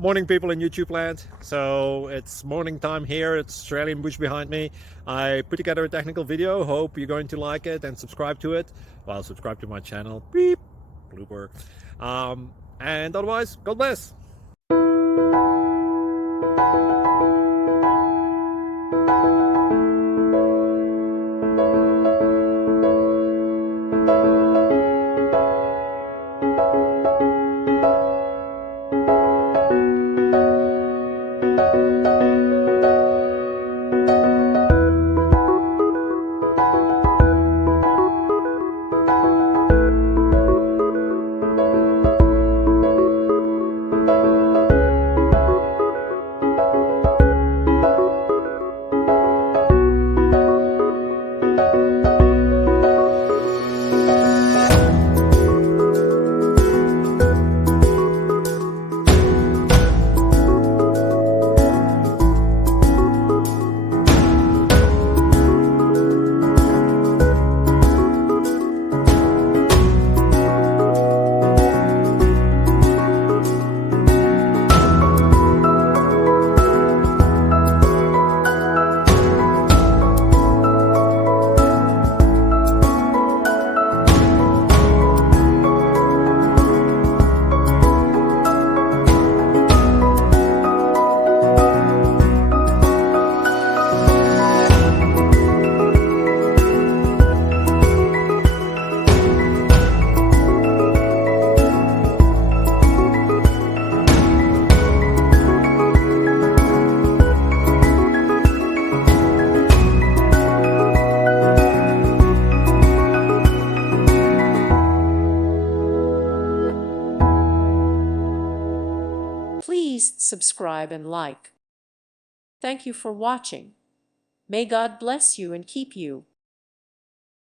Morning, people in YouTube land. So it's morning time here. It's Australian bush behind me. I put together a technical video. Hope you're going to like it and subscribe to it. Well, subscribe to my channel. Beep, blooper. And otherwise, God bless. Please subscribe and like. Thank you for watching. May God bless you and keep you.